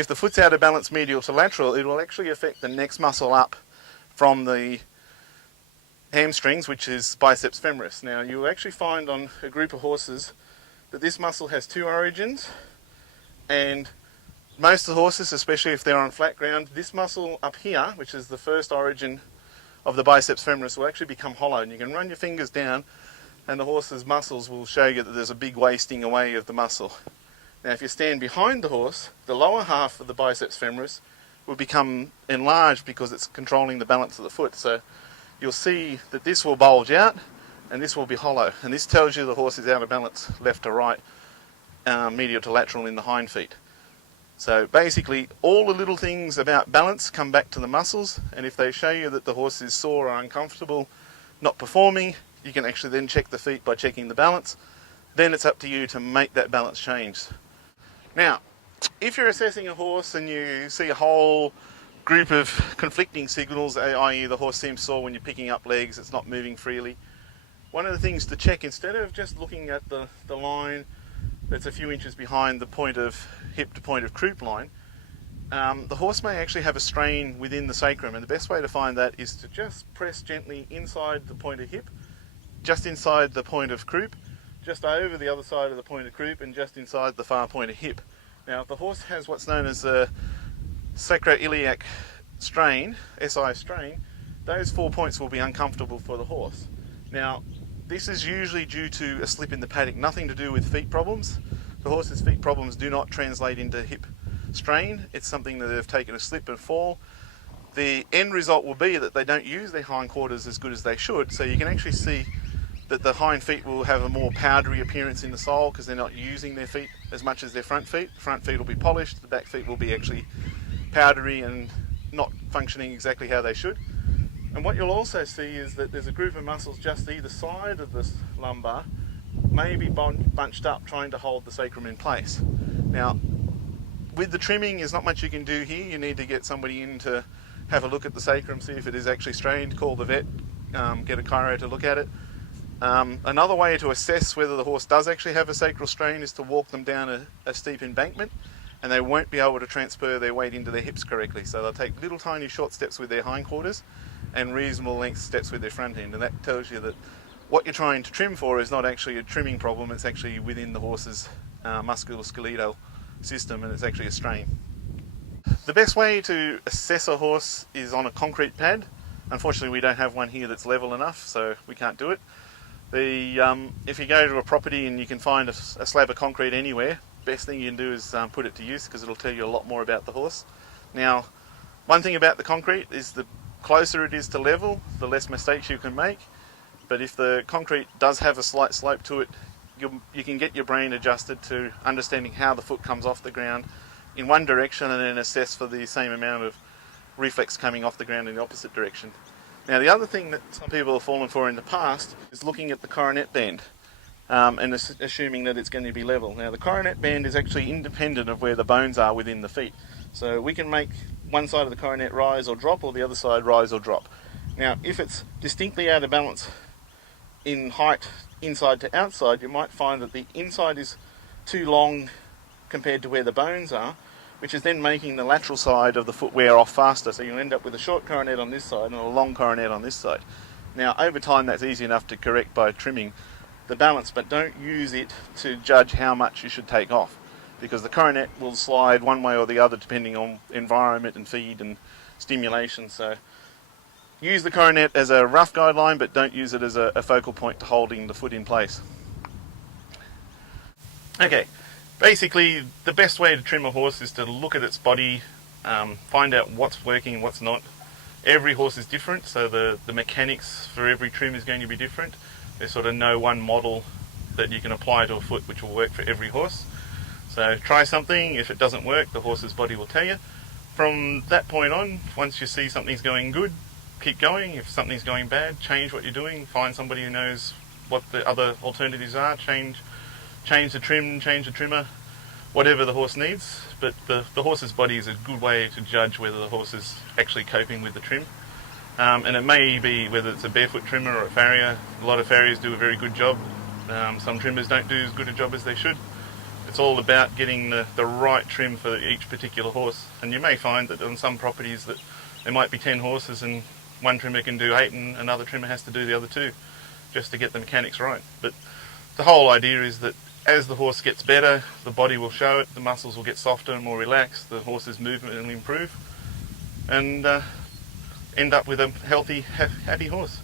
if the foot's out of balance medial to lateral, it will actually affect the next muscle up from the hamstrings, which is biceps femoris. Now you'll actually find on a group of horses that this muscle has two origins, and most of the horses, especially if they're on flat ground, this muscle up here, which is the first origin of the biceps femoris, will actually become hollow, and you can run your fingers down and the horse's muscles will show you that there's a big wasting away of the muscle. Now if you stand behind the horse, the lower half of the biceps femoris will become enlarged because it's controlling the balance of the foot. So you'll see that this will bulge out and this will be hollow, and this tells you the horse is out of balance left to right, medial to lateral in the hind feet. So basically all the little things about balance come back to the muscles, and if they show you that the horse is sore or uncomfortable, not performing, you can actually then check the feet by checking the balance. Then it's up to you to make that balance change. Now, if you're assessing a horse and you see a whole group of conflicting signals, i.e. the horse seems sore when you're picking up legs, it's not moving freely, one of the things to check, instead of just looking at the line that's a few inches behind the point of hip to point of croup line, the horse may actually have a strain within the sacrum, and the best way to find that is to just press gently inside the point of hip, just inside the point of croup, just over the other side of the point of croup, and just inside the far point of hip. Now if the horse has what's known as a sacroiliac strain, SI strain, those 4 points will be uncomfortable for the horse. Now this is usually due to a slip in the paddock, nothing to do with feet problems. The horse's feet problems do not translate into hip strain. It's something that they've taken a slip and fall. The end result will be that they don't use their hindquarters as good as they should, so you can actually see that the hind feet will have a more powdery appearance in the sole because they're not using their feet as much as their front feet. The front feet will be polished, the back feet will be actually powdery and not functioning exactly how they should. And what you'll also see is that there's a group of muscles just either side of this lumbar, maybe bunched up trying to hold the sacrum in place. Now, with the trimming, there's not much you can do here. You need to get somebody in to have a look at the sacrum, see if it is actually strained, call the vet, get a chiro to look at it. Another way to assess whether the horse does actually have a sacral strain is to walk them down a steep embankment, and they won't be able to transfer their weight into their hips correctly. So they'll take little tiny short steps with their hindquarters and reasonable length steps with their front end, and that tells you that what you're trying to trim for is not actually a trimming problem, it's actually within the horse's musculoskeletal system, and it's actually a strain. The best way to assess a horse is on a concrete pad. Unfortunately we don't have one here that's level enough, so we can't do it. If you go to a property and you can find a slab of concrete anywhere, best thing you can do is put it to use, because it'll tell you a lot more about the horse. Now, one thing about the concrete is the closer it is to level, the less mistakes you can make. But if the concrete does have a slight slope to it, you can get your brain adjusted to understanding how the foot comes off the ground in one direction and then assess for the same amount of reflex coming off the ground in the opposite direction. Now the other thing that some people have fallen for in the past is looking at the coronet band and assuming that it's going to be level. Now the coronet band is actually independent of where the bones are within the feet. So we can make one side of the coronet rise or drop, or the other side rise or drop. Now if it's distinctly out of balance in height inside to outside, you might find that the inside is too long compared to where the bones are, which is then making the lateral side of the foot wear off faster. So you'll end up with a short coronet on this side and a long coronet on this side. Now over time that's easy enough to correct by trimming the balance, but don't use it to judge how much you should take off, because the coronet will slide one way or the other depending on environment and feed and stimulation. So use the coronet as a rough guideline, but don't use it as a focal point to holding the foot in place. Okay, basically the best way to trim a horse is to look at its body, find out what's working and what's not. Every horse is different, so the mechanics for every trim is going to be different. There's sort of no one model that you can apply to a foot which will work for every horse. So try something. If it doesn't work, the horse's body will tell you. From that point on, once you see something's going good, keep going. If something's going bad, change what you're doing. Find somebody who knows what the other alternatives are. Change the trim, change the trimmer, whatever the horse needs. But the horse's body is a good way to judge whether the horse is actually coping with the trim. And it may be whether it's a barefoot trimmer or a farrier. A lot of farriers do a very good job. Some trimmers don't do as good a job as they should. It's all about getting the right trim for each particular horse. And you may find that on some properties that there might be 10 horses and one trimmer can do 8 and another trimmer has to do the other 2 just to get the mechanics right. But the whole idea is that as the horse gets better, the body will show it, the muscles will get softer and more relaxed, the horse's movement will improve, and end up with a healthy, happy horse.